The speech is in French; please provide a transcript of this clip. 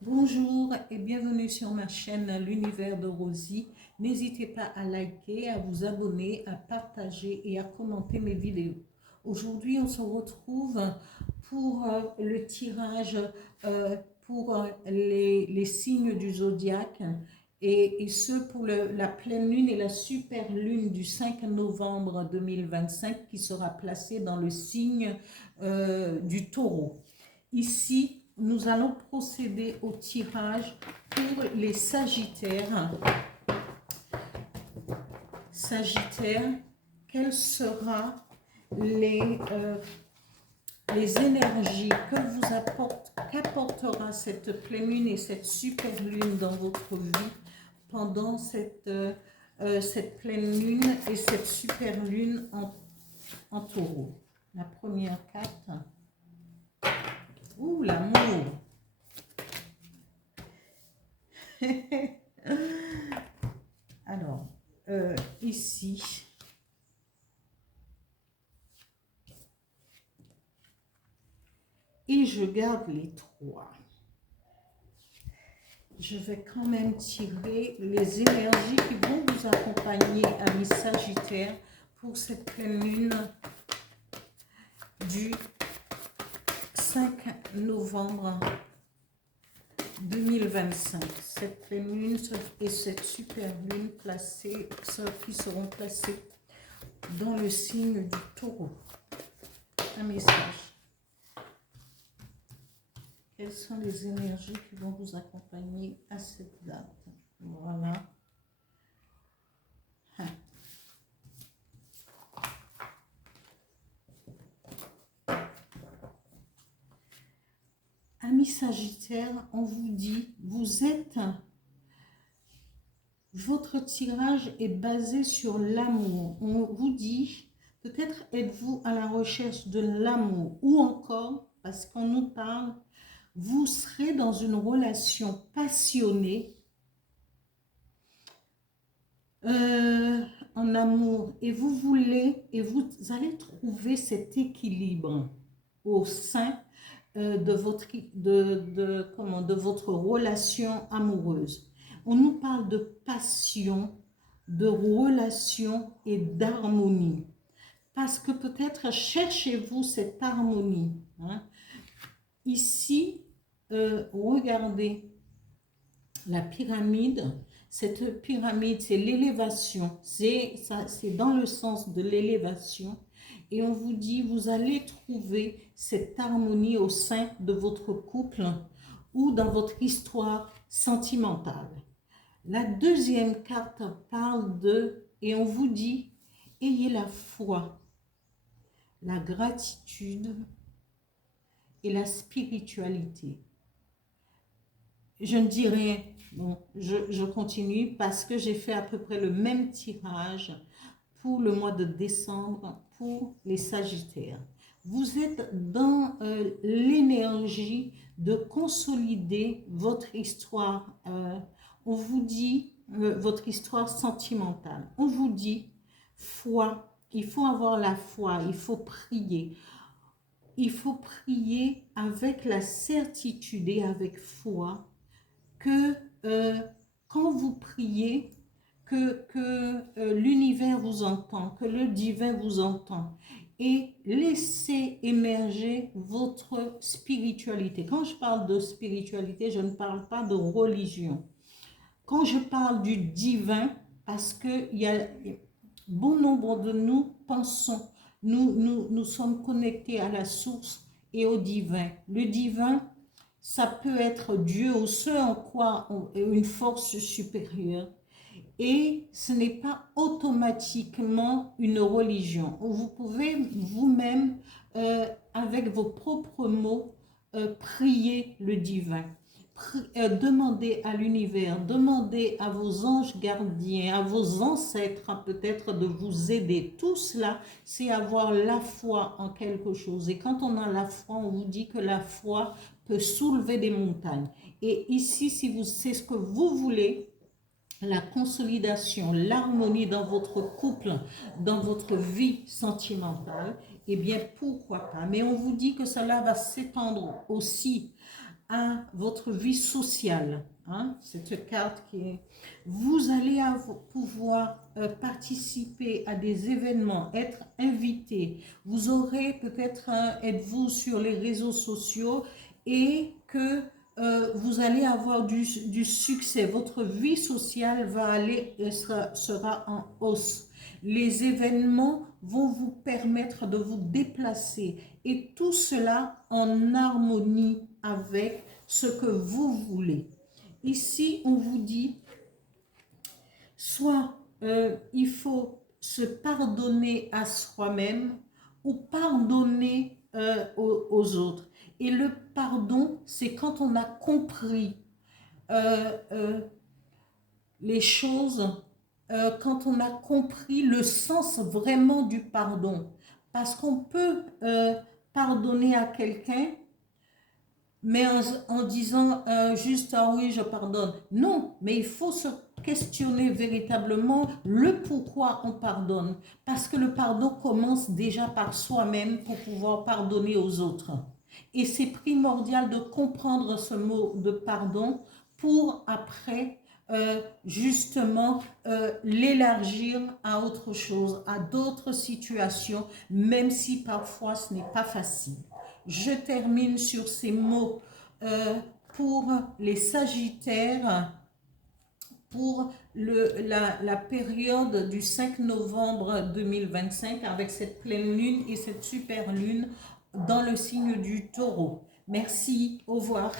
Bonjour et bienvenue sur ma chaîne L'Univers de Rosie. N'hésitez pas à liker, à vous abonner, à partager et à commenter mes vidéos. Aujourd'hui, on se retrouve pour le tirage pour les signes du zodiaque et ce pour la pleine lune et la super lune du 5 novembre 2025 qui sera placée dans le signe du taureau. Ici, nous allons procéder au tirage pour les Sagittaires. Sagittaires, quelles seront les énergies que vous qu'apportera cette pleine lune et cette super lune dans votre vie pendant cette pleine lune et cette super lune en taureau. La première carte. Ouh, l'amour. Alors, ici, et je garde les trois. Je vais quand même tirer les énergies qui vont vous accompagner, amis Sagittaires, pour cette pleine lune du 5 novembre 2025. Cette pleine lune et cette super lune qui seront placées dans le signe du taureau. Un message. Quelles sont les énergies qui vont vous accompagner à cette date? Voilà. Amis Sagittaires, on vous dit, votre tirage est basé sur l'amour. On vous dit, peut-être êtes-vous à la recherche de l'amour ou encore, parce qu'on nous parle, vous serez dans une relation passionnée en amour et vous allez trouver cet équilibre au sein de votre relation amoureuse. On nous parle de passion, de relation et d'harmonie. Parce que peut-être cherchez-vous cette harmonie. Hein. Ici, regardez la pyramide. Cette pyramide, c'est l'élévation. C'est dans le sens de l'élévation. Et on vous dit, vous allez trouver cette harmonie au sein de votre couple ou dans votre histoire sentimentale. La deuxième carte parle et on vous dit, ayez la foi, la gratitude et la spiritualité. Je ne dis rien, bon, je continue parce que j'ai fait à peu près le même tirage pour le mois de décembre pour les Sagittaires. Vous êtes dans l'énergie de consolider votre histoire. On vous dit votre histoire sentimentale. On vous dit foi. Il faut avoir la foi. Il faut prier. Il faut prier avec la certitude et avec foi que quand vous priez, que l'univers vous entend, que le divin vous entend. Et laissez émerger votre spiritualité. Quand je parle de spiritualité, je ne parle pas de religion. Quand je parle du divin, parce qu'il y a bon nombre de nous pensons, nous sommes connectés à la source et au divin. Le divin, ça peut être Dieu ou ce en quoi une force supérieure. Et ce n'est pas automatiquement une religion. Vous pouvez vous-même, avec vos propres mots, prier le divin. Demandez à l'univers, demandez à vos anges gardiens, à vos ancêtres peut-être de vous aider. Tout cela, c'est avoir la foi en quelque chose. Et quand on a la foi, on vous dit que la foi peut soulever des montagnes. Et ici, si c'est ce que vous voulez, la consolidation, l'harmonie dans votre couple, dans votre vie sentimentale, eh bien, pourquoi pas. Mais on vous dit que cela va s'étendre aussi à votre vie sociale. Hein, cette carte qui est... Vous allez pouvoir participer à des événements, être invité. Vous aurez peut-être, êtes-vous sur les réseaux sociaux et que vous allez avoir du succès. Votre vie sociale va aller, sera en hausse. Les événements vont vous permettre de vous déplacer et tout cela en harmonie avec ce que vous voulez. Ici, on vous dit, soit il faut se pardonner à soi-même ou pardonner aux autres. Et le pardon, c'est quand on a compris les choses, quand on a compris le sens vraiment du pardon. Parce qu'on peut pardonner à quelqu'un, mais en disant juste ah oui je pardonne. Non, mais il faut se questionner véritablement le pourquoi on pardonne. Parce que le pardon commence déjà par soi-même pour pouvoir pardonner aux autres. Et c'est primordial de comprendre ce mot de pardon pour après justement l'élargir à autre chose, à d'autres situations, même si parfois ce n'est pas facile. Je termine sur ces mots pour les Sagittaires, pour la période du 5 novembre 2025 avec cette pleine lune et cette super lune dans le signe du Taureau. Merci, au revoir.